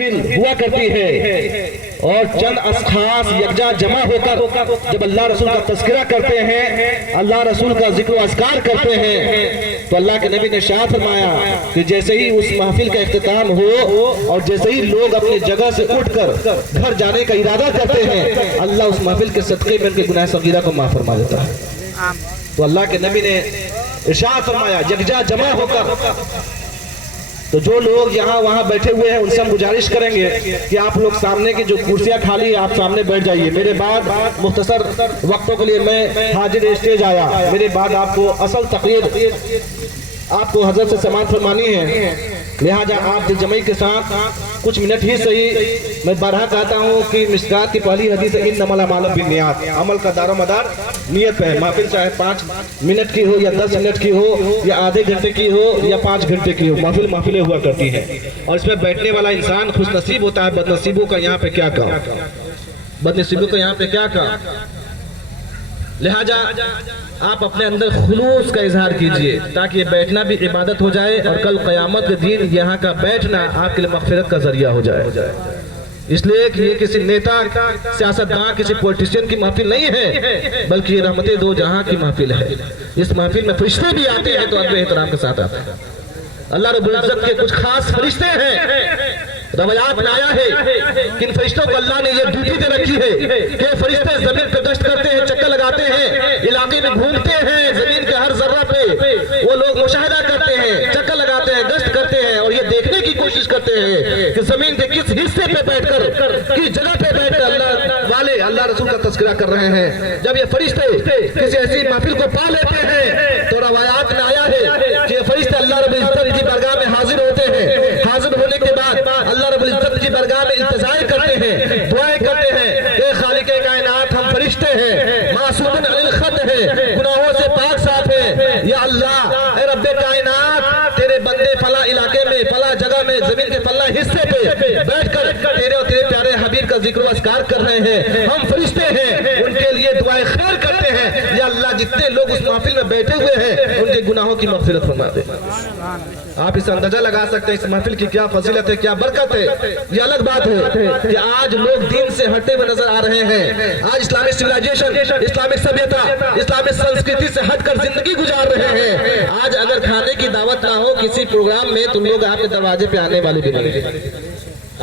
ہوا کرتی ہے اور چند اشخاص یکجا جمع ہو کر جب اللہ رسول کا تذکرہ کرتے ہیں، اللہ رسول کا ذکر و اذکار کرتے ہیں، تو اللہ کے نبی نے ارشاد فرمایا کہ جیسے ہی اس محفل کا اختتام ہو اور جیسے ہی لوگ اپنی جگہ سے اٹھ کر گھر جانے کا ارادہ کرتے ہیں، اللہ اس محفل کے صدقے میں ان کے گناہ صغیرہ کو معاف فرما دیتا ہے۔ تو اللہ کے نبی نے ارشاد فرمایا یکجا جمع ہو کر، تو جو لوگ یہاں وہاں بیٹھے ہوئے ہیں ان سے ہم گزارش کریں گے کہ آپ لوگ سامنے کی جو کرسیاں خالی ہیں آپ سامنے بیٹھ جائیے۔ میرے بعد مختصر وقتوں کے لیے میں حاضر اسٹیج آیا، میرے بعد آپ کو اصل تقریر آپ کو حضرت سے سماعت فرمانی ہے، لہٰذا آپ جمعی کے ساتھ کچھ منٹ ہی صحیح میں بارہا کہتا ہوں کہ مشکات کی پہلی حدیث ہے انما الاعمال بالنیات، عمل کا دار و مدار نیت پہ ہے۔ محفل چاہے 5 منٹ کی ہو یا 10 منٹ کی ہو یا آدھے گھنٹے کی ہو یا 5 گھنٹے کی ہو، محفلیں ہوا کرتی ہیں اور اس میں بیٹھنے والا انسان خوش نصیب ہوتا ہے۔ بد نصیبوں کا یہاں پہ کیا کہا، بد نصیبوں کا یہاں پہ کیا کہا، لہٰذا آپ اپنے اندر خلوص کا اظہار کیجئے تاکہ یہ بیٹھنا بھی عبادت ہو جائے اور کل قیامت کے دن یہاں کا بیٹھنا آپ کے لیے مغفرت کا ذریعہ ہو جائے۔ اس لیے کہ یہ کسی نیتا، سیاستدان، کسی پولیٹیشین کی محفل نہیں ہے بلکہ یہ رحمت دو جہاں کی محفل ہے۔ اس محفل میں فرشتے بھی آتے ہیں تو ادب احترام کے ساتھ آتے ہیں۔ اللہ رب العزت کے کچھ خاص فرشتے ہیں، روایات میں آیا ہے کہ ان فرشتوں کو اللہ نے یہ ڈیوٹی دے رکھی ہے کہ فرشتے زمین پہ گشت کرتے ہیں، چکر لگاتے ہیں، علاقے میں گھومتے ہیں، زمین کے ہر ذرہ پہ وہ لوگ مشاہدہ کرتے ہیں، چکر لگاتے ہیں، گشت کرتے ہیں اور یہ دیکھنے کی کوشش کرتے ہیں کہ زمین کے کس حصے پہ بیٹھ کر، کس جگہ پہ بیٹھ کر اللہ والے اللہ رسول کا تذکرہ کر رہے ہیں۔ جب یہ فرشتے کسی ایسی محفل کو پا لیتے ہیں تو روایات میں آیا ہے کہ یہ فرشتے اللہ رب العزت کی بارگاہ میں حاضر ہوتے ہیں، حاضر ہونے کے بعد اللہ رب العزت کی بارگاہ میں التجا کرتے ہیں، دعائیں کرتے ہیں کہ خالق کائنات ہم فرشتے ہیں، معصوم عن الخط ہیں، گناہوں سے پاک صاف ہیں، یا اللہ اے رب کائنات تیرے بندے فلاں علاقے میں، فلاں جگہ میں، زمین کے فلاں حصے پہ بیٹھ کر تیرے اور تیرے پیارے حبیب کا ذکر و اذکار کر رہے ہیں، ہم فرشتے ہیں، ان کے لیے دعائیں خیر کرتے ہیں، یا اللہ جتنے لوگ اس محفل میں بیٹھے ہوئے ہیں ان کے گناہوں کی مغفرت فرما دے۔ آپ اس اندازہ لگا سکتے ہیں اس محفل کی کیا فضیلت ہے، کیا برکت ہے۔ یہ الگ بات ہے کہ آج لوگ دین سے ہٹے ہوئے نظر آ رہے ہیں، آج اسلامک سویلائزیشن، اسلامک سبھیتا، اسلامک سنسکرتی سے ہٹ کر زندگی گزار رہے ہیں۔ آج اگر کھانے کی دعوت نہ ہو کسی پروگرام میں تو لوگ آپ کے دروازے پہ آنے والے بھی نہیں ہیں۔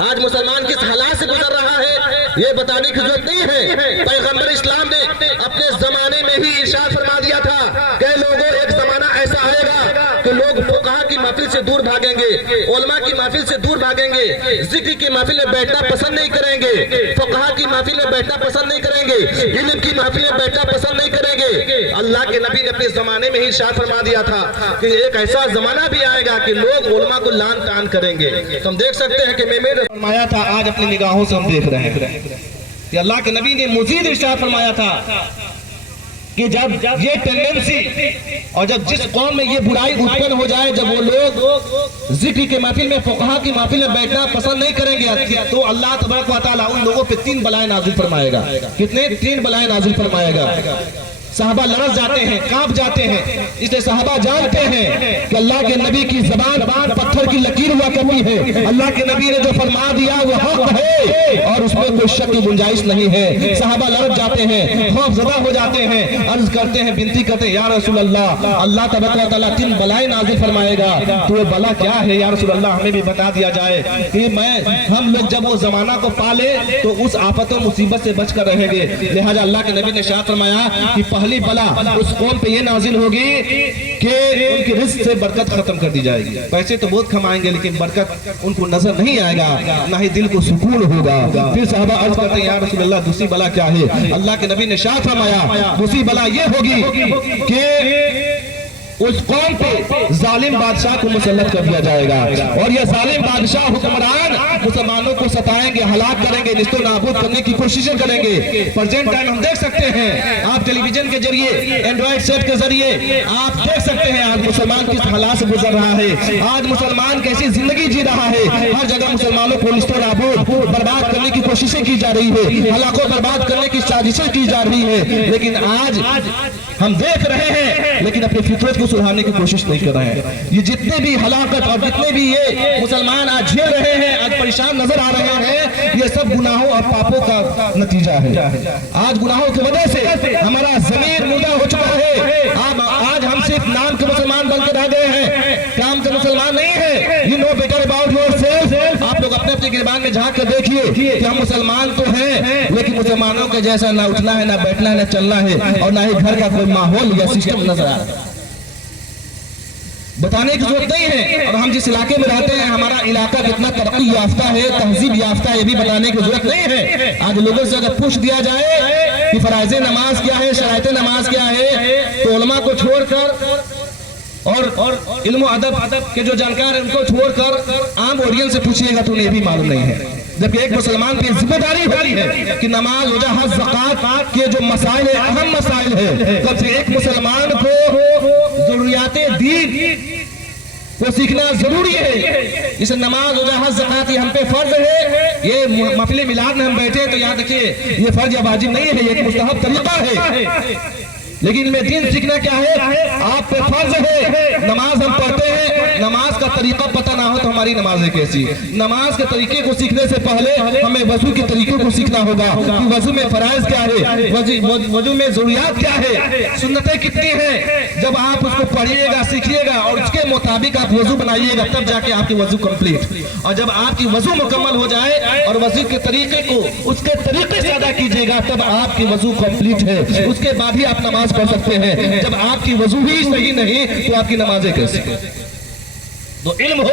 آج مسلمان کس حالات سے گزر رہا ہے یہ بتانے کی ضرورت نہیں ہے۔ پیغمبر اسلام نے اپنے زمانے میں ہی ارشاد فرما دیا تھا کہ لوگوں ایک زمانہ ایسا آئے گا کہ لوگ فقہا کی محفل سے دور بھاگیں گے، علماء کی محفل سے دور بھاگیں گے، ذکر کی محفل میں بیٹھنا پسند نہیں کریں گے، فقہا کی محفل میں بیٹھنا پسند نہیں کریں گے، علم کی محفل میں بیٹھنا پسند نہیں کریں گے۔ اللہ کے نبی نے اپنے زمانے میں ہی ارشاد فرما دیا تھا کہ ایک ایسا زمانہ بھی آئے گا کہ لوگ علماء کو لعن طعن کریں گے۔ تو ہم دیکھ سکتے ہیں کہ میں فرمایا تھا، آج اپنی نگاہوں سے ہم دیکھ رہے ہیں کہ اللہ کے نبی نے مزید ارشاد فرمایا تھا کہ جب یہ ٹینڈنسی اور جب جس قوم میں یہ برائی اتپن ہو جائے، جب وہ لوگ ذکر کے محفل میں، فقہا کی محفل میں بیٹھنا پسند نہیں کریں گے تو اللہ تبارک و تعالیٰ ان لوگوں پہ 3 بلائیں نازل فرمائے گا۔ کتنے؟ 3 بلائیں نازل فرمائے گا۔ صحابہ لرز جاتے ہیں، کانپ جاتے ہیں، اس لیے صحابہ جانتے ہیں کہ اللہ کے نبی کی زبان پتھر کی لکیر ہوا کرتی ہے۔ اللہ کے نبی نے جو فرما دیا وہ حق ہے اور اس میں کوئی شک کی گنجائش نہیں ہے۔ صحابہ لرز جاتے ہیں، خوف زدہ ہو جاتے ہیں، عرض کرتے ہیں، بنتی کرتے ہیں، یا رسول اللہ، اللہ تبارک و تعالیٰ 3 بلائیں نازل فرمائے گا، تو وہ بلا کیا ہے یا رسول اللہ، ہمیں بھی بتا دیا جائے کہ ہم لوگ جب وہ زمانہ کو پالے تو اس آفت و مصیبت سے بچ کر رہیں گے۔ لہٰذا اللہ کے نبی نے ارشاد فرمایا کہ پہلی بلا اس قوم پہ یہ نازل ہوگی کہ ان کی رزق سے برکت ختم کر دی جائے گی۔ پیسے تو بہت کمائیں گے لیکن برکت ان کو نظر نہیں آئے گا، نہ ہی دل کو سکون ہوگا۔ پھر صحابہ عرض کرتے ہیں، یا رسول اللہ دوسری بلا کیا ہے؟ اللہ کے نبی نے ارشاد فرمایا دوسری بلا یہ ہوگی کہ اس قوم پہ ظالم بادشاہ کو مسلط کر دیا جائے گا اور یہ ظالم بادشاہ حکمران مسلمانوں کو ستائیں گے، ہلاک کریں گے، نیست و نابود کرنے کی کوششیں کریں گے۔ پریزنٹ ٹائم ہم دیکھ سکتے ہیں، آپ ٹیلی ویژن کے ذریعے، اینڈرائیڈ سیٹ کے ذریعے آپ دیکھ سکتے ہیں آج مسلمان کس حالات سے گزر رہا ہے، آج مسلمان کیسی زندگی جی رہا ہے۔ ہر جگہ مسلمانوں کو نیست و نابود، برباد کرنے کی کوششیں کی جا رہی ہے، ہلاک و برباد کرنے کی سازشیں کی جا رہی ہے، لیکن آج ہم دیکھ رہے ہیں لیکن اپنی فطرت کو سدھارنے کی کوشش نہیں کر رہے ہیں. یہ جتنے بھی ہلاکت اور جتنے بھی یہ مسلمان آج جھیل رہے ہیں, آج پریشان نظر آ رہے ہیں, یہ سب گناہوں اور پاپوں کا نتیجہ ہے. آج گناہوں کی وجہ سے ہمارا ضمیر مردہ ہو چکا ہے. آج ہم صرف نام کے مسلمان بن کے رہ گئے ہیں, کام کے مسلمان نہیں ہیں. You know better about yourself. آپ لوگ اپنے اپنے گریبان میں جھانک کر دیکھیے کہ ہم مسلمان تو ہیں لیکن مسلمانوں کے جیسا نہ اٹھنا ہے, نہ بیٹھنا ہے, نہ چلنا ہے, اور نہ ہی گھر کا کوئی ماحول یا سسٹم نظر آ رہا ہے. بتانے کی ضرورت نہیں ہے. اور ہم جس علاقے میں رہتے ہیں, ہمارا علاقہ کتنا ترقی یافتہ ہے, تہذیب یافتہ ہے, یہ بھی بتانے کی ضرورت نہیں ہے. آج لوگوں سے اگر پوچھ دیا جائے کہ فرائض نماز کیا ہے, شرائط نماز کیا ہے, تو علماء کو چھوڑ کر اور علم و ادب کے جو جانکار ہیں ان کو چھوڑ کر عام آڈینس سے پوچھئے گا تو انہیں بھی معلوم نہیں ہے. جبکہ ایک مسلمان کی ذمہ داری ہوتی ہے کہ نماز, روزہ, حج, زکوٰۃ کے جو مسائل ہیں, اہم مسائل ہیں, تب سے ایک مسلمان کو ضروریات دین کو سیکھنا ضروری ہے. اس نماز, روزہ, حج, زکوٰۃ یہ ہم پہ فرض ہے. یہ محفل میلاد میں ہم بیٹھے ہیں تو یاد رکھیے یہ فرض یا واجب نہیں ہے, یہ ایک مستحب طریقہ ہے. لیکن میں دین سیکھنا کیا ہے, آپ پہ فرض ہے. نماز ہم پڑھتے ہیں, نماز کا طریقہ پتہ نہ ہو تو ہماری نماز ہے کیسی. نماز کے طریقے کو سیکھنے سے پہلے ہمیں وضو کے طریقوں کو سیکھنا ہوگا کہ وضو میں فرائض کیا ہے, وضو میں ضروریات کیا ہے, سنتیں کتنی ہیں. جب آپ اس کو پڑھیے گا, سیکھیے گا اور اس کے مطابق آپ وضو بنائیے گا, تب جا کے آپ کی وضو کمپلیٹ. اور جب آپ کی وضو مکمل ہو جائے اور وضو کے طریقے کو اس کے طریقے سے ادا کیجیے گا, تب آپ کی وضو کمپلیٹ ہے. اس کے بعد ہی آپ نماز پڑھ سکتے ہیں. جب آپ کی وضو ہی صحیح نہیں تو آپ کی نمازیں کیسے؟ تو علم ہو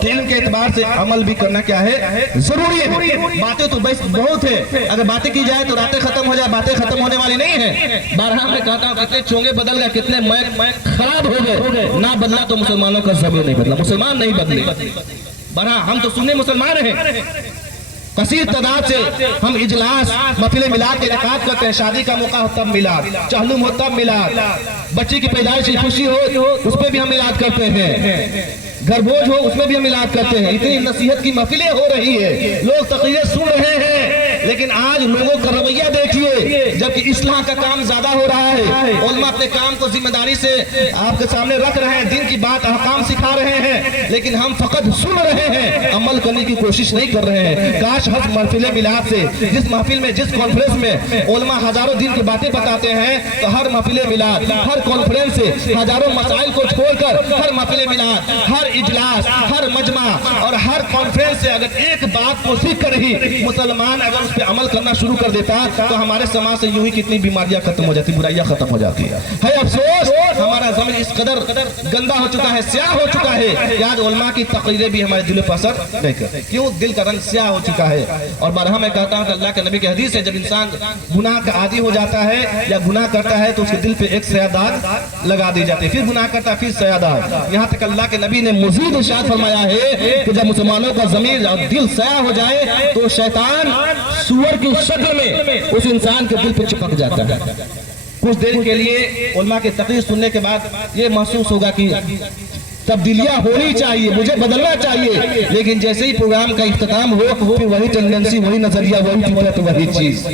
تو علم کے اعتبار سے عمل بھی کرنا کیا ہے, ضروری ہے. باتیں تو بس بہت ہے, اگر باتیں کی جائے تو راتیں ختم ہو جائے, باتیں ختم ہونے والی نہیں ہیں. بارہا میں کہتا ہوں کتنے چونگے بدل گئے, کتنے میک خراب ہو گئے. نہ بدلا تو مسلمانوں کا ضمیر نہیں بدلا, مسلمان نہیں بدلے. بارہا ہم تو سنی مسلمان ہیں. کثیر تعداد سے ہم اجلاس, محفل میلاد کے انعقاد کرتے ہیں. شادی کا موقع ہو تب میلاد, چہلم ہو تب میلاد, بچے کی پیدائش کی خوشی ہو اس پہ بھی ہم میلاد کرتے ہیں, گھر بوجھ ہو اس میں بھی ہم میلاد کرتے ہیں. اتنی نصیحت کی محفلیں ہو رہی ہے, لوگ تقریریں سن رہے ہیں, لیکن آج لوگوں کا رویہ دیکھیے. جبکہ اصلاح کا کام زیادہ ہو رہا ہے, علماء اپنے کام کو ذمہ داری سے آپ کے سامنے رکھ رہے ہیں, دین کی بات احکام سکھا رہے ہیں, لیکن ہم فقط سن رہے ہیں, عمل کرنے کی کوشش نہیں کر رہے ہیں. کاش ہر محفل میلاد سے, جس محفل میں, جس کانفرنس میں علماء ہزاروں دین کی باتیں بتاتے ہیں, تو ہر محفل میلاد, ہر کانفرنس سے ہزاروں مسائل کو چھوڑ کر ہر محفل میلاد, ہر اجلاس, ہر مجمع اور ہر کانفرنس سے اگر ایک بات کو سیکھ کر ہی مسلمان اگر اس پہ عمل کرنا شروع کر دیتا تو ہمارے سماج سے یوں ہی کتنی بیماریاں ختم ہو جاتی, برائیاں ختم ہو جاتی ہے. افسوس ہمارا ضمیر اس قدر گندا ہو چکا ہے, سیاہ ہو چکا ہے کہ آج علماء کی تقریریں بھی ہمارے دل پر اثر نہیں کرتی. کیوں؟ دل کا رنگ سیاہ ہو چکا ہے. اور بارہا میں کہتا ہوں کہ اللہ کے نبی کی حدیث ہے, جب انسان گناہ کا عادی ہو جاتا ہے یا گناہ کرتا ہے تو اس کے دل پہ ایک سیاہ داغ لگا دی جاتی ہے, پھر گناہ کرتا ہے, پھر سیاہ داغ. یہاں تک اللہ کے نبی نے مزید ارشاد فرمایا ہے کہ جب مسلمانوں کا ضمیر اور دل سیاہ ہو جائے تو شیطان سور کی شکل میں اس انسان کے دل پہ چپک جاتا ہے. کچھ دیر کے لیے علماء کی تقریر سننے کے بعد یہ محسوس ہوگا کہ تبدیلیاں ہونی چاہیے, مجھے بدلنا چاہیے, لیکن جیسے ہی پروگرام کا اختتام ہو پھر وہی ٹینڈنسی, وہی نظریہ, وہی فطرت, وہی چیز.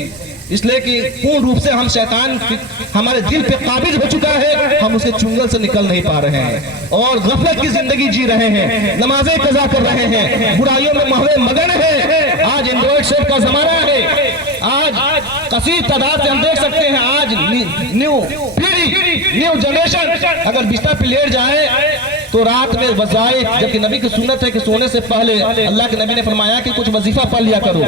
اس لیے کہ پورن روپ سے ہم شیطان ہمارے دل پہ قابض ہو چکا ہے, ہم اسے چنگل سے نکل نہیں پا رہے ہیں اور غفلت کی زندگی جی رہے ہیں, نمازیں قضا کر رہے ہیں, برائیوں میں مہوے مگن ہیں. آج اینڈرائڈ سیٹ کا زمانہ ہے, آج کثیر تعداد سے ہم دیکھ سکتے ہیں آج نیو پیڑھی, نیو جنریشن اگر بستر پہ لیٹ جائے تو رات میں وظائف, جبکہ نبی کی سنت ہے کہ سونے سے پہلے اللہ کے نبی نے فرمایا کہ کچھ وظیفہ پڑھ لیا کرو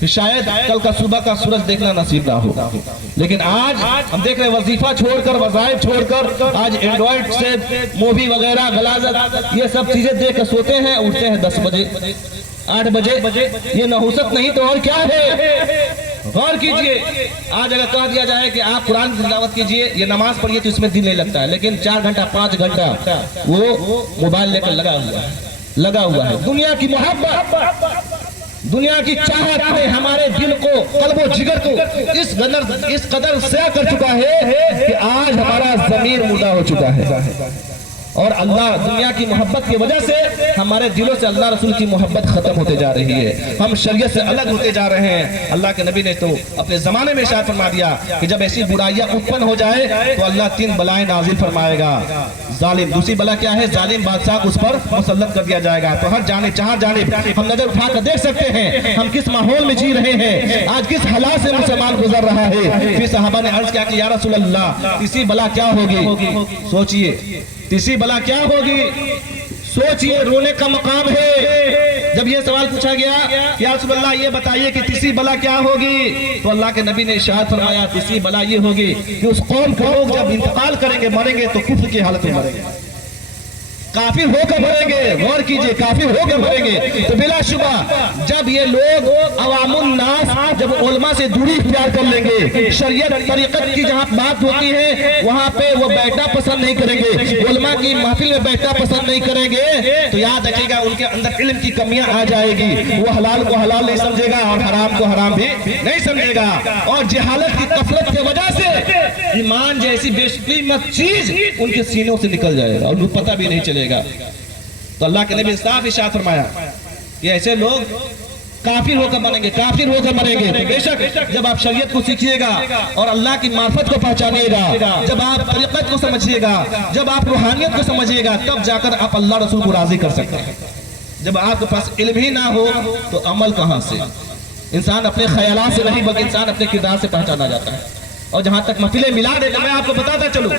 کہ شاید کل کا صبح کا سورج دیکھنا نصیب نہ ہو. لیکن آج ہم دیکھ رہے ہیں وظیفہ چھوڑ کر, وظائف چھوڑ کر آج اینڈرائڈ سے مووی وغیرہ, غلاظت, یہ سب چیزیں دیکھ کر سوتے ہیں, اٹھتے ہیں 10 بجے 8 بجے. یہ نحوست نہیں تو اور کیا ہے؟ غور کیجئے. آج اگر کہہ دیا جائے کہ آپ قرآن کی تلاوت کیجئے, یہ نماز پڑھیے تو اس میں دل نہیں لگتا ہے, لیکن 4 گھنٹہ 5 گھنٹہ وہ موبائل لے کر لگا ہوا ہے. دنیا کی محبت, دنیا کی چاہت میں ہمارے دل کو, قلب و جگر کو اس قدر سیاہ کر چکا ہے کہ آج ہمارا ضمیر مردہ ہو چکا ہے. اور اللہ دنیا کی محبت کی وجہ سے ہمارے دلوں سے اللہ رسول کی محبت ختم ہوتے جا رہی ہے، ہم شریعت سے الگ ہوتے جا رہے ہیں۔ اللہ کے نبی نے تو اپنے زمانے میں ارشاد فرما دیا کہ جب ایسی برائیاں اتپن ہو جائے تو اللہ 3 بلائیں نازل فرمائے گا۔ ظالم، دوسری بلا کیا ہے؟ ظالم بادشاہ کو اس پر مسلط کر دیا جائے گا۔ تو ہر جانب چہار جانب ہم نظر اٹھا کر دیکھ سکتے ہیں ہم کس ماحول میں جی رہے ہیں، آج کس حالات سے مسلمان گزر رہا ہے۔ پھر صحابہ نے عرض کیا کہ یا رسول اللہ تیسری بلا کیا ہوگی؟ سوچئے تیسری بلا کیا ہوگی؟ سوچئے، رونے کا مقام ہے۔ جب یہ سوال پوچھا گیا یا رسول اللہ یہ بتائیے کہ تیسری بلا کیا ہوگی، تو اللہ کے نبی نے ارشاد فرمایا تیسری بلا یہ ہوگی کہ اس قوم کے لوگ جب انتقال کریں گے، مریں گے تو کفر کی حالت میں مریں گے، کافر ہو کر مریں گے۔ غور کیجئے، کافر ہو کر مریں گے۔ تو بلا شبہ جب یہ لوگ عوام الناس جب علماء سے دوری اختیار کر لیں گے، شریعت طریقت کی جہاں بات ہوتی ہے وہاں پہ وہ بیٹھنا پسند نہیں کریں گے، علماء کی محفل میں بیٹھنا پسند نہیں کریں گے، تو یاد رکھیے گا ان کے اندر علم کی کمیاں آ جائے گی، وہ حلال کو حلال نہیں سمجھے گا اور حرام کو حرام بھی نہیں سمجھے گا، اور جہالت کی کثرت کی وجہ سے ایمان جیسی بے قیمت چیز ان کے سینوں سے نکل جائے گا اور انہیں پتہ بھی نہیں چلے گا۔ تو اللہ کے نبی صاف ارشاد فرمایا کہ ایسے لوگ کافر ہو کر مریں گے، کافر ہو کر مریں گے۔ تو بے شک جب آپ شریعت کو سیکھیے گا اور اللہ کی معرفت کو پہچانیے گا، جب آپ طریقت کو سمجھیے گا، جب آپ روحانیت کو سمجھیے گا، تب جا کر آپ اللہ رسول کو راضی کر سکتے ہیں۔ جب آپ کے پاس علم ہی نہ ہو تو عمل کہاں سے؟ انسان اپنے خیالات سے نہیں بلکہ انسان اپنے کردار سے پہچانا جاتا ہے۔ اور جہاں تک محفل میلاد ہے تو میں آپ کو بتاتا چلوں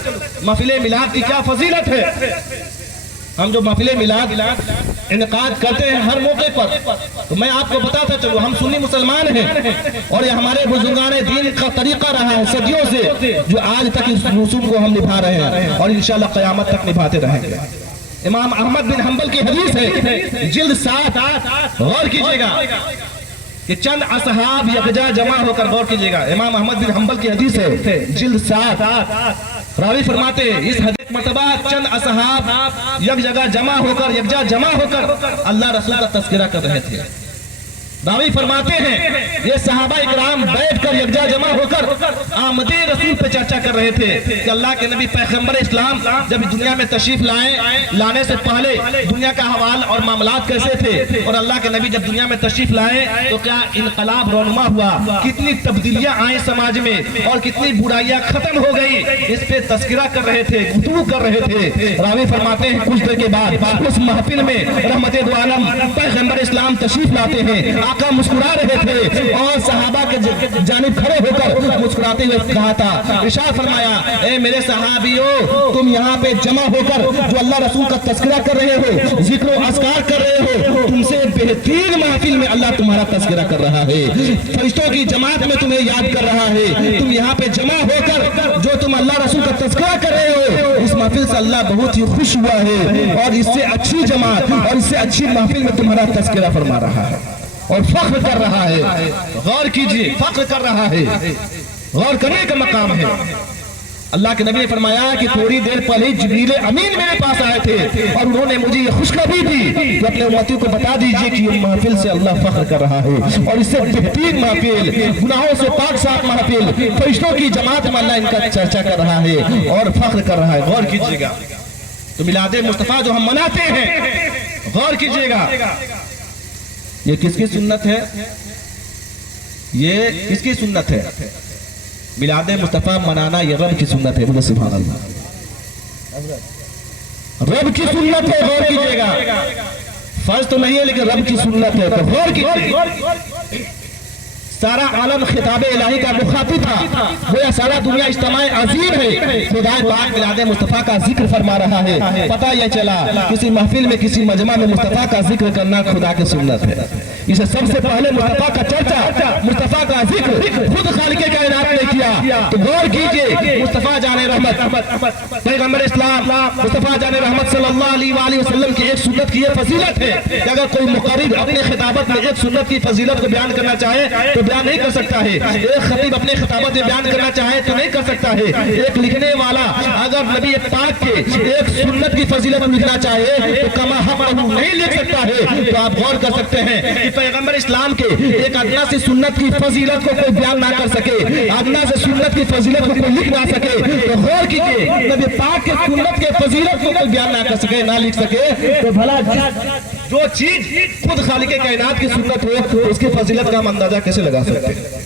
محفل میلاد کی کیا فضیلت ہے۔ ہم جو محفل میلاد انعقاد کرتے ہیں ہر موقع پر، تو میں آپ کو بتاتا چلوں ہم سنی مسلمان ہیں اور یہ ہمارے بزرگان دین کا طریقہ رہا ہے صدیوں سے، جو آج تک اس رسوم کو ہم نبھا رہے ہیں اور انشاءاللہ قیامت تک نبھاتے رہیں گے۔ امام احمد بن حنبل کی حدیث ہے جلد 7، غور کیجئے گا کہ چند اصحاب یکجا جمع ہو کر، غور کیجئے گا امام احمد بن حنبل کی حدیث ہے جلد 7، راوی فرماتے اس حدیث مرتبہ چند اصحاب یک جگہ جمع ہو کر، یکجا جمع ہو کر اللہ رسول کا تذکرہ کر رہے تھے۔ راوی فرماتے ہیں یہ صحابہ اکرام بیٹھ کر یکجا جمع ہو کر آمد رسول پہ چرچا کر رہے تھے کہ اللہ کے نبی پیغمبر اسلام جب دنیا میں تشریف لانے سے پہلے دنیا کا حوال اور معاملات کیسے تھے، اور اللہ کے نبی جب دنیا میں تشریف لائے تو کیا انقلاب رونما ہوا، کتنی تبدیلیاں آئیں سماج میں اور کتنی برائیاں ختم ہو گئی، اس پہ تذکرہ کر رہے تھے، گفتگو کر رہے تھے۔ راوی فرماتے ہیں کچھ دیر کے بعد اس محفل میں رحمت دو عالم پیغمبر اسلام تشریف لاتے ہیں، آقا مسکرا رہے تھے اور صحابہ کے جانب کھڑے ہو کر مسکراتے ہوئے کہا تھا، ارشاد فرمایا اے میرے صحابیوں تم یہاں پہ جمع ہو کر جو اللہ رسول کا تذکرہ کر رہے ہو، ذکر و اذکار کر رہے ہو، تم سے بہترین محفل میں اللہ تمہارا تذکرہ کر رہا ہے، فرشتوں کی جماعت میں تمہیں یاد کر رہا ہے، تم یہاں پہ جمع ہو کر جو تم اللہ رسول کا تذکرہ کر رہے ہو اس محفل سے اللہ بہت ہی خوش ہوا ہے اور اس سے اچھی جماعت اور اس سے اچھی محفل میں تمہارا تذکرہ فرما رہا ہے اور فخر کر رہا ہے۔ غور کیجئے، فخر کر رہا ہے، غور کرنے کا مقام ہے۔ اللہ کے نبی نے فرمایا کہ تھوڑی دیر پہلے جبریل امین میرے پاس آئے تھے اور انہوں نے مجھے یہ خوشخبری دی کہ اپنے امتیوں کو بتا دیجئے کہ یہ محفل سے اللہ فخر کر رہا ہے اور اس سے بہترین محفل، گناہوں سے پاک صاف محفل، فرشتوں کی جماعت میں اللہ ان کا چرچا کر رہا ہے اور فخر کر رہا ہے۔ غور کیجئے گا تو میلاد مصطفیٰ جو ہم مناتے ہیں، غور کیجئے گا یہ کس کی سنت ہے؟ یہ کس کی سنت ہے؟ میلاد مصطفیٰ منانا یہ رب کی سنت ہے، بولے سبحان اللہ، رب کی سنت ہے۔ غور کیجئے گا، فرض تو نہیں ہے لیکن رب کی سنت ہے، تو غور کیجئے سارا عالم خطاب الہی کا مخاطب تھا، گویا سارا دنیا اجتماع عظیم ہے، خدا پاک میلاد مصطفیٰ کا ذکر فرما رہا ہے۔ پتہ یہ چلا کسی محفل میں کسی مجمع میں مصطفیٰ کا ذکر کرنا خدا کی سنت ہے۔ اسے سب سے پہلے مصطفیٰ کا چرچا، مصطفیٰ کا ذکر خود خالق کائنات نے کیا۔ تو غور کیجئے مصطفیٰ جان رحمت پیغمبر اسلام مصطفیٰ جان رحمت صلی اللہ علیہ وآلہ وسلم کی ایک سنت کی یہ فضیلت ہے کہ اگر کوئی مقرر اپنے خطابت میں ایک سنت کی فضیلت کو بیان کرنا چاہے تو بیان نہیں کر سکتا ہے، ایک خطیب اپنے خطابت میں بیان کرنا چاہے تو نہیں کر سکتا ہے، ایک لکھنے والا اگر نبی پاک کے ایک سنت کی فضیلت لکھنا چاہے تو کما حقہ نہیں لکھ سکتا ہے۔ تو آپ غور کر سکتے ہیں کہ پیغمبر اسلام کے ایک ادنا سی سنت کی فضیلت کو کوئی بیان نہ کر سکے، ادنا سے سنت کی فضیلت کو کوئی لکھ نہ سکے، تو غور کیجئے نبی پاک کے سنت کے فضیلت کو کوئی بیان نہ کر سکے، نہ لکھ سکے، تو بھلا جو چیز خود خالق کائنات کی سنت ہو اس کی فضیلت کا ہم اندازہ کیسے لگا سکتے ہیں؟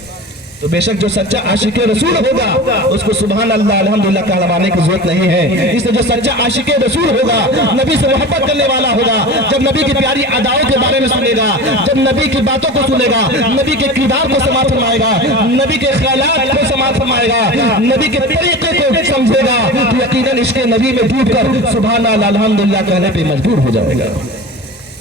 تو بے شک جو سچا عاشق رسول ہوگا اس کو سبحان اللہ الحمدللہ کہلوانے کی ضرورت نہیں ہے۔ اس سے جو سچا عاشق رسول ہوگا، نبی سے محبت کرنے والا ہوگا، جب نبی کی پیاری اداؤں کے بارے میں سنے گا، جب نبی کی باتوں کو سنے گا، نبی کے کردار کو سماعت فرمائے گا، نبی کے خیالات کو سماعت فرمائے گا، نبی کے طریقے کو سمجھے گا، تو یقیناً عشق نبی میں ڈوب کر سبحان اللہ الحمدللہ کہنے پہ مجبور ہو جائے گا۔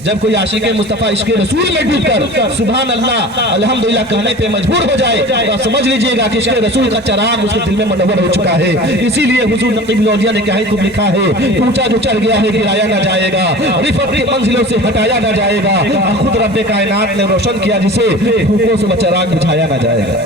جب کوئی عاشق مصطفیٰ عشق رسول میں ڈوب کر سبحان اللہ الحمدللہ کہنے پہ مجبور ہو جائے تو آپ سمجھ لیجئے گا کہ عشق رسول کا چراغ اس کے دل میں منور ہو چکا ہے۔ اسی لیے حضور نقیب الاولیاء نے کہا خوب لکھا ہے، اونچا جو چڑھ گیا ہے گرایا نہ جائے گا، رفعت کی منزلوں سے ہٹایا نہ جائے گا، خود رب کائنات نے روشن کیا جسے بھوکوں سے وہ چراغ بجھایا نہ جائے گا۔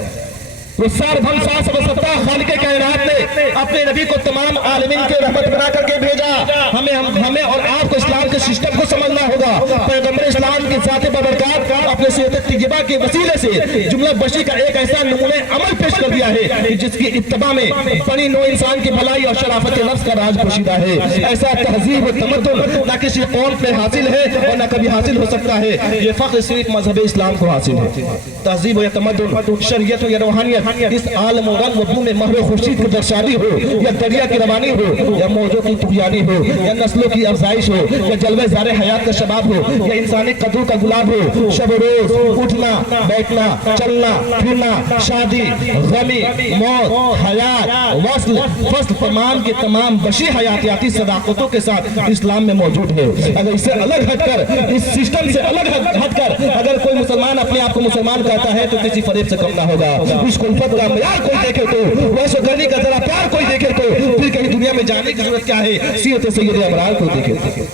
وہ سار بھم ساس و ستا خالق کائنات نے اپنے نبی کو تمام عالمین کے رحمت بنا کر کے بھیجا۔ ہمیں اور آپ کو اسلام کے سسٹم کو سمجھنا ہوگا۔ پیغمبر اسلام کی ذات بابرکات اپنے صحت طیبہ کے وسیلے سے جملہ بشری کا ایک ایسا نمونہ عمل پیش کر دیا ہے جس کی اتباع میں بنی نوع انسان کی بھلائی اور شرافت نفس کا راز پوشیدہ ہے۔ ایسا تہذیب و تمدن نہ کسی قوم پہ حاصل ہے اور نہ کبھی حاصل ہو سکتا ہے، یہ فخر صرف مذہب اسلام کو حاصل ہے۔ تہذیب یا تمدن، شریعت یا روحانیت اس عالم و رنگ و بو میں مہر خورشید کی درشانی ہو یا دریا کی روانی ہو یا موجوں کی طغیانی ہو یا نسلوں کی افزائش ہو یا جلوہ زار حیات کا شباب ہو یا انسانی قدروں کا گلاب ہو، شب و روز اٹھنا بیٹھنا چلنا پھرنا، شادی غمی موت حیات وصل فصل تمام کے تمام بشری حیاتیاتی صداقتوں کے ساتھ اسلام میں موجود ہے۔ اگر اس سے الگ ہٹ کر، اس سسٹم سے الگ ہٹ کر اگر کوئی مسلمان اپنے آپ کو مسلمان کہتا ہے تو کسی فریب سے کم نہ ہوگا۔ اس الفت کا معیار کوئی دیکھے تو، ویسے گرنی کا ذرا پیار کوئی دیکھے تو پھر کہیں دنیا میں جانے کی ضرورت کیا ہے؟ سیرت سید ابرار کو دیکھے تو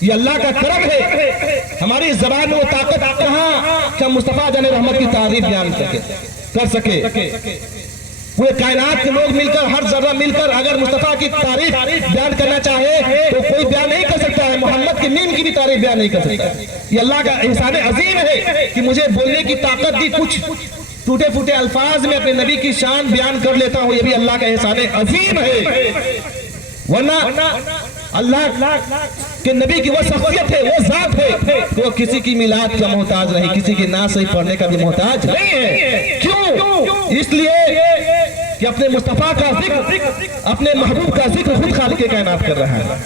یہ اللہ کا کرم ہے۔ ہماری زبان میں وہ طاقت کہاں کہ ہم مصطفیٰ جان رحمت کی تعریف بیان کر سکے۔ پورے کائنات کے لوگ مل کر، ہر ذرہ مل کر اگر مصطفیٰ کی تعریف بیان کرنا چاہے تو کوئی بیان نہیں کر سکتا ہے، محمد کی میم کی بھی تعریف بیان نہیں کر سکتا۔ یہ اللہ کا احسان عظیم ہے کہ مجھے بولنے کی طاقت دی، کچھ ٹوٹے پھوٹے الفاظ میں اپنے نبی کی شان بیان کر لیتا ہوں، یہ بھی اللہ کا احسان عظیم ہے۔ ورنہ اللہ کہ نبی کی وہ شخصیت ہے، وہ ذات ہے کہ وہ کسی کی میلاد کا محتاج نہیں، کسی کی نعت صحیح پڑھنے کا بھی محتاج نہیں ہے۔ کیوں؟ اس لیے کہ اپنے مصطفیٰ کا ذکر، اپنے محبوب کا ذکر خود خالق کائنات کر رہا ہے،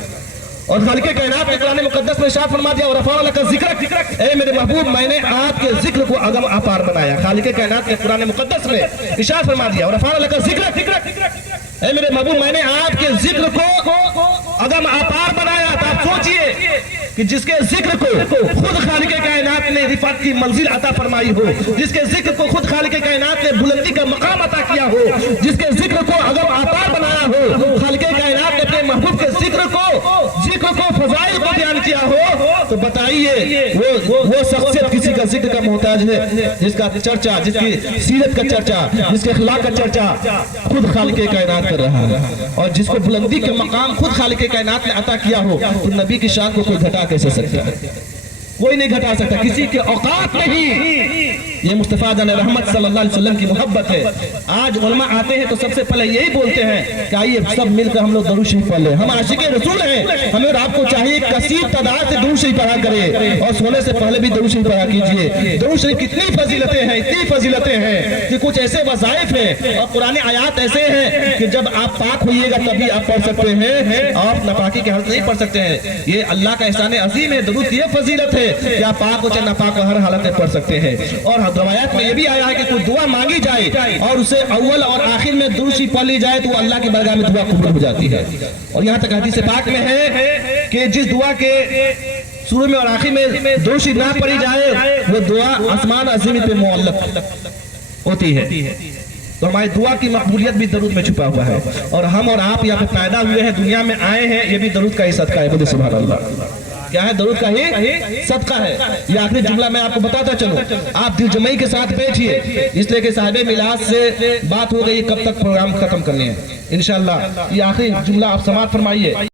اور خالق کائنات نے قرآن مقدس میں ارشاد فرما دیا، ورفعنا لک ذکرک، اے میرے محبوب میں نے آپ کے ذکر کو اگم اپار بنایا۔ خالق کائنات نے قرآن مقدس میں ارشاد فرما دیا، ورفعنا لک ذکرک، اے میرے محبوب میں نے آپ کے ذکر کو اگم اپار بنایا۔ تو آپ سوچئے کہ جس کے ذکر کو خود خالق کائنات نے رفعت کی منزل عطا فرمائی ہو، جس کے ذکر کو خود خالق کائنات نے بلندی کا مقام عطا کیا ہو، جس کے ذکر کو اگم اپار بنایا ہو، خالق کائنات نے اپنے محبوب کے ذکر کو فضائل کو بیان کیا ہو، تو بتائیے وہ شخصیت کسی کا ذکر کا محتاج ہے جس کا چرچا، جس کی سیرت کا چرچا، جس کے اخلاق کا چرچا خود خالق کائنات کر رہا ہے، اور جس کو بلندی کے مقام خود خالق کائنات نے عطا کیا ہو، تو نبی کی شان کو کوئی گھٹا کیسے سکتا ہے؟ کوئی نہیں گھٹا سکتا، کسی کے اوقات نہیں۔ یہ مصطفیٰ جان رحمت صلی اللہ علیہ وسلم کی محبت ہے۔ آج علماء آتے ہیں تو سب سے پہلے یہی بولتے ہیں کہ آئیے سب مل کر ہم لوگ درود شریف پڑھ لیں۔ ہم عاشق رسول ہیں، ہمیں اور آپ کو چاہیے کثیر تعداد سے درود شریف پڑھا کرے، اور سونے سے پہلے بھی درود شریف پڑھا کیجیے۔ درود شریف کتنی فضیلتیں ہیں، اتنی فضیلتیں ہیں کہ کچھ ایسے وظائف ہیں اور قرآن آیات ایسے ہیں کہ جب آپ پاک ہوئیے گا تبھی آپ پڑھ سکتے ہیں، آپ ناپاکی کے حالت نہیں پڑھ سکتے ہیں۔ یہ اللہ کا احسان عظیم ہے، درود کی یہ فضیلت ہے کہ آپ پاک ہو چاہے ناپاک ہو، ہر حالت میں پڑھ سکتے ہیں۔ اور روایات میں یہ بھی آیا ہے کہ کوئی دعا مانگی جائے اور اسے اول اور آخر میں درود شریف پڑھ لی جائے تو وہ اللہ کی بارگاہ میں دعا قبول ہو جاتی ہے۔ اور یہاں تک حدیث پاک میں ہے کہ جس دعا کے شروع میں اور آخر میں درود شریف نہ پڑھی جائے وہ دعا آسمان عظیم پہ معلق ہوتی ہے۔ تو ہماری دعا کی مقبولیت بھی درود میں چھپا ہوا ہے، اور ہم اور آپ یہاں پہ پیدا ہوئے ہیں، دنیا میں آئے ہیں، یہ بھی درود کا ہی صدقہ ہے۔ بولے سبحان اللہ۔ کیا ہے؟ درود کا ہی صدقہ ہے. یہ آخری جملہ میں آپ کو بتاتا چلوں. آپ دل جمعی کے ساتھ بیٹھیے، اس لیے کہ صاحب میلاد سے بات ہو گئی کب تک پروگرام ختم کرنے ہیں. انشاءاللہ یہ آخری جملہ آپ سماعت فرمائیے.